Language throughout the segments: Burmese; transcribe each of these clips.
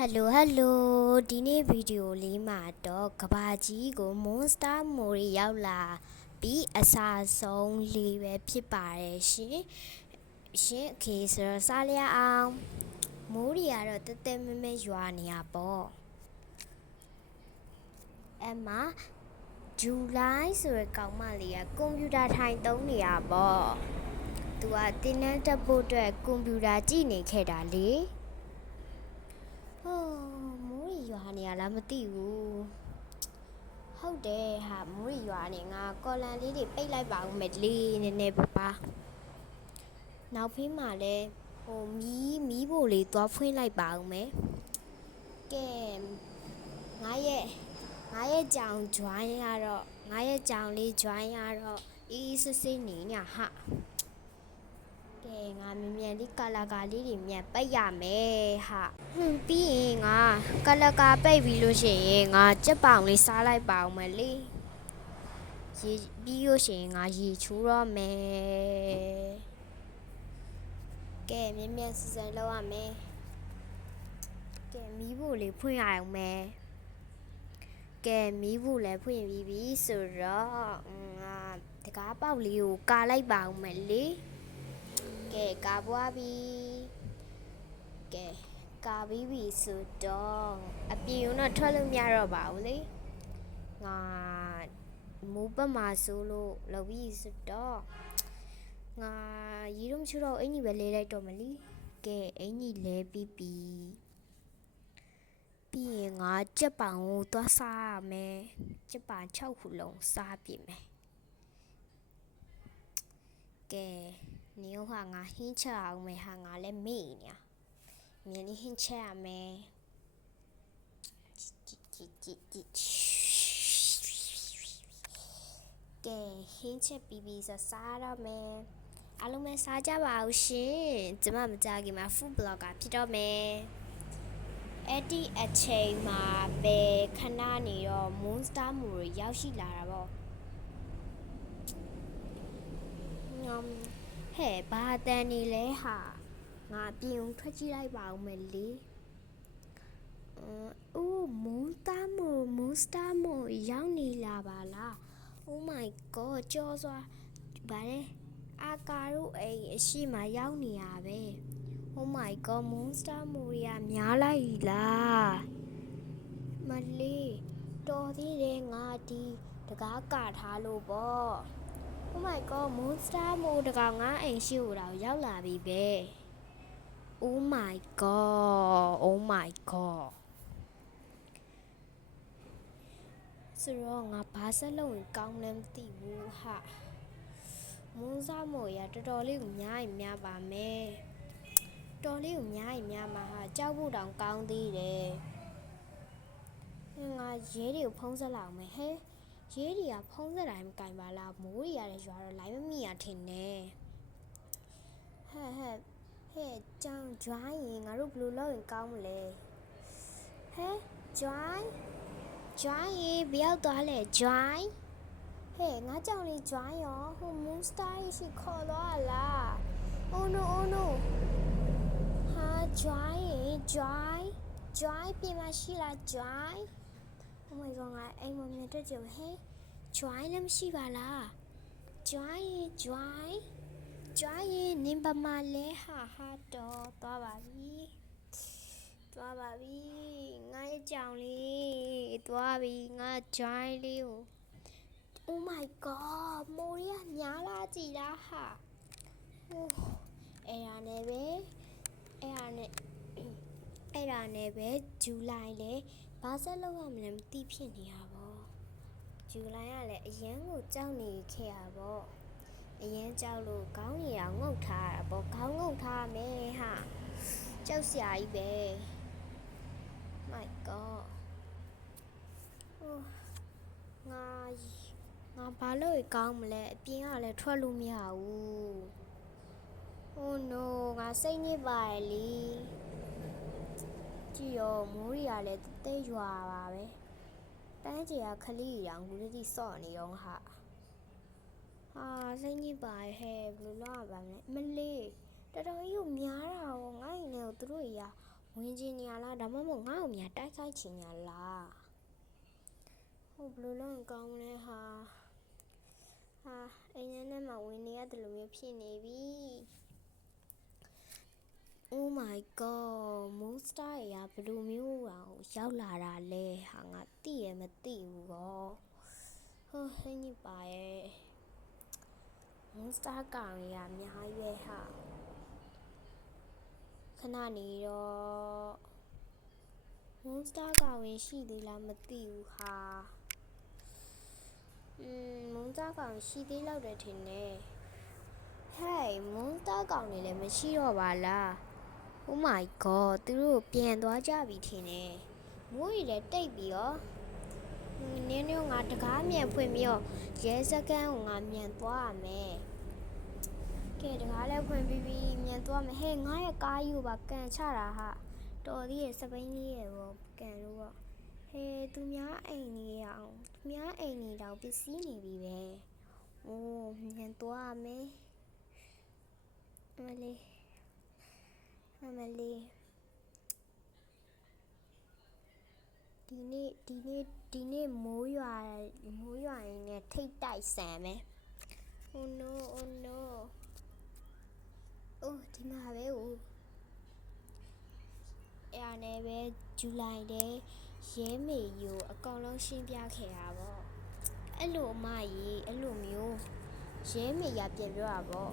Hello ဒီနေ့ဗီဒီယိုလေးမှာတော့ကဘာကြီးကို Monster မိုးရောက်လာပြီးအစားဆုံးလေးပဲဖြစ်ပါတယ်ရှင်အခေဆိုတော့စားရအောင်မိုးတွေကတော့တဲတဲမဲမဲရွာနေရပေါ့အဲ့မှာဇူလိုင်ဆိုရယ်ကောင်မလေးကကွန်ပျူတာထိုင်သုံးနေရပေါ့သူကတင်းနှန်းတက်ဖို့အတွက်ကွန်ပျူတာကြည့်နေခဲ့တာလေမိုးရွာနေရလားမသိဘူးဟုတ်တယ်ဟာမိုးရွာနေငါကော်လန်လေးတွေပိတ်လိုက်ပါဦးမယ်လေးနည်းနည်းပါနောက်ဖေးမှာလဲမီးဖို့လေးသွားဖွင့်လိုက်ပါဦးမယ်ကဲငါရဲ့ကြောင် join ရတော့ငါရဲ့ကြောင်လေး join ရတော့အေးစစ်စစ်နေညဟာကဲငါမြန်လေးကာလာကာလေးတွေမြန်ပိတ်ရမယ်ဟာပြီးရင်ငါကာလာကာပိတ်ပြီးလို့ရှိရင်ငါကြက်ပောင်လေးစားလိုက်ပါအောင်မလေးရေပြီးလို့ရှိရင်ငါရေချိုးတော့မယ်ကဲမြန်စစလောက်ရမယ်ကဲမီးဖို့လေးဖွင့်ရအောင်မယ်ကဲမီးဖို့လည်းဖွင့်ပြီးပြီဆိုတော့ငါတကားပေါက်လေးကိုကာလိုက်ပါအောင်မယ်လေးကဲကာပွားပြီကဲကာပြီးပြီဆိုတော့အပြင်တော့ထွက်လို့မရတော့ပါဘူးလေငါမိုးပတ်မှာဆိုလို့လောက်ပြီးဆိုတော့ငါရီးတော့မချတော့အင်ကြီးပဲလဲလိုက်တော့မလီကဲအင်ကြီးလဲပြီးရင်ငါကြက်ပောင်ကိုသွားစားရမယ်ကြက်ပောင်6ခုလုံးစားပြစ်မယ်ကဲနေဦးဟာငါဟင်းချက်အောင်မယ်ဟာငါလည်းမေ့နေမြန်လေးဟင်းချက်ရမယ်ကဲဟင်းချက်ပြီးဆိုစားတော့မယ်အားလုံးပဲစားကြပါဦးရှင်ကျမမကြခင်မှာ food blogger ဖြစ်တော့မယ်အဲ့ဒီအချိန်မှာပဲခဏနေတော့ Monster မိုးရောက်ရှိလာတာပေါ့ဟဲ့ဘာတန်နေလဲဟာငါပြင်ထွက်ကြည့်လိုက်ပါဦးမယ်လေMonster မိုးရောက်နေလာပါလား Oh my god ကြောစွာဗါလဲအာကာတို့အိမ်အရှိမရောက်နေရပဲ Oh my god Monster မိုးရများလိုက်လားမလေးတော်သေးတယ်ငါဒီတကားကာထားလို့ပေါ့ Oh my god Monster မိုးတကောင်ငါအိမ်ရှိဟိုတော့ရောက်လာပြီပဲ Oh my godဆိုတော့ငါဘာဆက်လုပ်ရင်ကောင်းလဲမသိဘူးဟာMonster မိုးရတော်တော်လေးကိုများရင်များပါမယ်တော်လေးကိုများရင်များမှာဟာကြောက်ဖို့တောင်ကောင်းသေးတယ်ငါရဲတွေကိုဖုံးဆက်လောက်မယ်ဟဲ့ရဲတွေကဖုံးဆက်တိုင်းမကင်ပါလားမိုးတွေရတယ်ရွာတော့လိုက်မမိရထင်တယ်ဟဲ့ကြောင် join ရင်ငါတို့ဘယ်လိုလုပ်ရင်ကောင်းမလဲဟဲ့ join ရင်ဘယ်ရောက်သွားလဲ join ဟဲ့ငါကြောင်လေး join ရောဟို Monster ရှိခေါ်သွားလား Oh no ဟာ join ပြင်မရှိလား join Oh my god ငါအိမ်မမြင်တက်ကြဟဲ့ join လည်းမရှိပါလား join ရင်နင်ပါမလဲဟာတော့သွားပါပြီငါရဲ့ကြောင်လေးသွားပြီငါ join လေးကို Oh my god မိုးရများလာကြည်လားဟာအဲ့ဒါနဲ့ပဲဇူလိုင်လေဘာဆက်လုပ်ရမလဲမသိဖြစ်နေရပါဇူလိုင်ကလည်းအရန်ကိုကြောက်နေခဲ့ရပေါ့အရန်ကြောက်လို့ခေါင်းရငုတ်ထားတာပေါ့ခေါင်းငုတ်ထားမယ်ဟာကြောက်စရာကြီးပဲ My god ငါဘာလို့ကောင်းမလဲအပြင်ကလည်းထွက်လို့မရဘူး Oh no ငါစိတ်ညစ်ပါရဲ့လီကြည့်ရောမိုးရီကလည်းတဲရွာပါပဲတန်းကြီးကခလီရောင်ကူလေးကြီးစော့နေရောဟာစိတ်ညစ်ပါရဲ့ဟဲ့ဘယ်လိုလုပ်ရပါမလဲမလေးတော်တော်ကြီးကိုများတာရောငါ့ရင်လည်းသူတို့ရ ဝင်ချင်နေရလားဒါမှမဟုတ်ငါ့ကိုများတိုက်ခိုက်ချင်ရလားဟုတ်ဘယ်လိုလုပ်ရင်ကောင်းမလဲဟာအိမ်ထဲမှာဝင်နေရတယ်လို့မျိုးဖြစ်နေပြီ Oh my god monster ရဘယ်လိုမျိုးရောက်လာတာလဲဟာငါသိရမသိဘူးကောဟိုဟင်းကြီးပါရဲ့ monster ကောင်ရအများကြီးပဲဟာခဏနေတော့ monster ကောင်ရင်ရှိသေးလားမသိဘူးဟာmonster ကောင်ရှိသေးလောက်တယ်ထင်တယ် Hey monster ကောင်နေလည်းမရှိတော့ပါလား Oh my god သူတို့ပြန်သွားကြပြီထင်တယ်မိုးရီလည်းတိတ်ပြီးရောနင်းငါတကားမြန်ဖွင့်ပြီးတော့ရဲစခန်းကိုငါမြန်သွားရမယ်ကဲတကားလည်းဖွင့်ပြီးမြန်သွားမယ်ဟဲ့ငါရဲ့ကားယူပါကန်ချတာဟာတော်သေးရဲ့စပိန်လေးရဲ့ပေါ့ကန်လို့ပေါ့ဟဲ့သူများအိမ်နေရအောင်သူများအိမ်နေတော့ပစ္စည်းနေပြီပဲအိုးမြန်သွားရမယ်အမလေးဒီနေ့မိုးရွာရင်းနဲ့ထိတ်တိုက်ဆန်မယ် Oh no oh no အိုးဒီမှာပဲအဲ့နဲ့ပဲဇူလိုင်တဲ့ရဲမေယူအကောင်လုံးရှင်းပြခဲ့တာပေါ့အဲ့လိုအမကြီးအဲ့လိုမျိုးရဲမေရပြန်ပြောတာပေါ့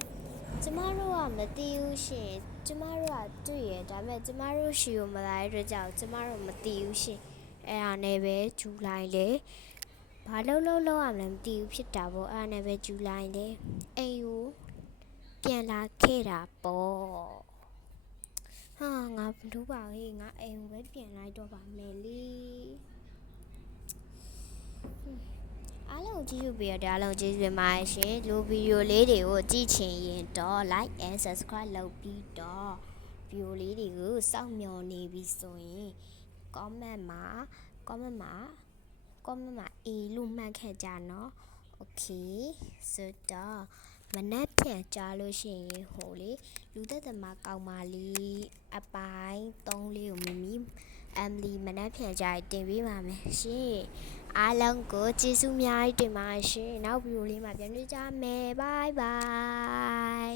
ကျမတို့ကမသိဘူးရှင်ကျမတို့ကတွေ့ရဒါပေမဲ့ကျမတို့ရှီကိုမလာတဲ့အတွက်ကြောင့်ကျမတို့မသိဘူးရှင်အဲ့ဒါနဲ့ပဲဇူလိုင်လေဘာလို့ရမလဲမသိဘူးဖြစ်တာပေါ့အဲ့ဒါနဲ့ပဲဇူလိုင်လေအိမ်ကိုပြန်လာခဲ့တာပေါ့ဟာငါဘူးပါဟေးငါအိမ်ကိုပဲပြန်လိုက်တော့ပါမယ်လေအားလုံးကြည့်ရပြီးတော့အားလုံးကျေးဇူးတင်ပါတယ်ရှင်လူဗီဒီယိုလေးတွေကိုကြည့်ချင်ရင်တော့ like and subscribe လုပ်ပြီးတော့ဗီဒီယိုလေးတွေကိုစောင့်မျှော်နေပြီးဆိုရင် comment မှာအေးလို့မှတ်ခဲ့ကြနော် okay ဆိုတော့မနက်ဖြန်ကြားလို့ရှိရင်ဟိုလေလူသက်သမားကောင်းပါလေးအပိုင်း3လေးကိုEmily မနက်ဖြန်ကြားတင်ပေးပါမယ်ရှင်အားလုံးကိုကျေးဇူးများတင်ပါရှင်နောက်ဗီဒီယိုလေးမှာပြန်တွေ့ကြမယ် bye bye